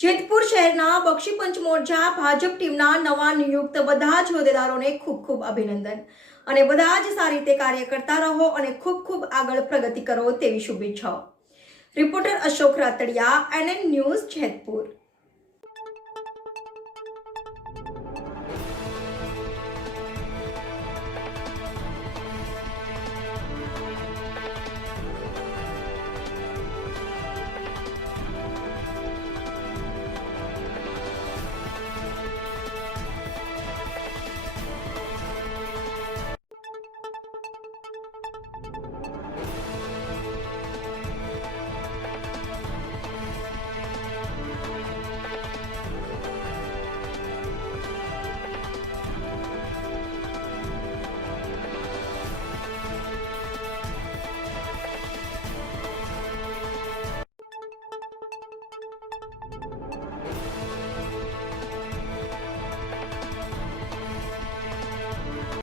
જેતપુર શહેરના બક્ષીપંચ મોરજા ભાજપ ટીમના નવા નિયુક્ત બધા જ હોદ્દેદારોને ખૂબ ખૂબ અભિનંદન અને બધા જ સારી રીતે કાર્ય કરતા રહો અને ખૂબ ખૂબ આગળ પ્રગતિ કરો તેવી શુભેચ્છાઓ. Reporter Ashok રાતડિયા, NN news, Jetpur.